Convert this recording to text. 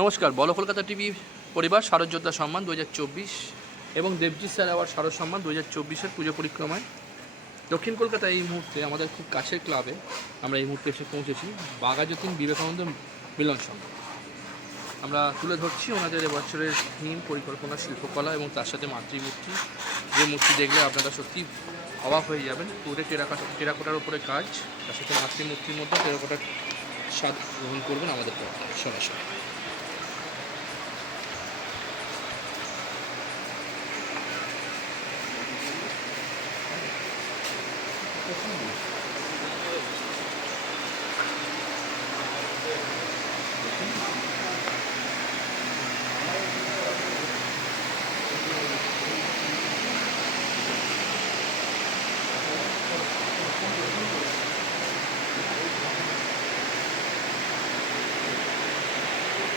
নমস্কার, বলো কলকাতা টিভি পরিবার শারদ যোদ্ধা সম্মান দু হাজার চব্বিশ এবং দেবজিৎ স্যার আবার শারদ সম্মান দু হাজার চব্বিশের পুজো পরিক্রমায়। দক্ষিণ কলকাতায় এই মুহূর্তে আমাদের খুব কাছের ক্লাবে আমরা এই মুহূর্তে এসে পৌঁছেছি বাঘাযতীন বিবেকানন্দ মিলন সংঘ। আমরা তুলে ধরছি ওনাদের এবছরের থিম, পরিকল্পনা, শিল্পকলা এবং তার সাথে মাতৃমূর্তি। যে মূর্তি দেখলে আপনারা সত্যি অবাক হয়ে যাবেন। পুরো টেরাকাটা টেরাকোটার উপরে কাজ, তার সাথে মাতৃমূর্তির মধ্যে টেরাকোটার স্বাদ গ্রহণ করবেন আমাদের সরাসরি しいんです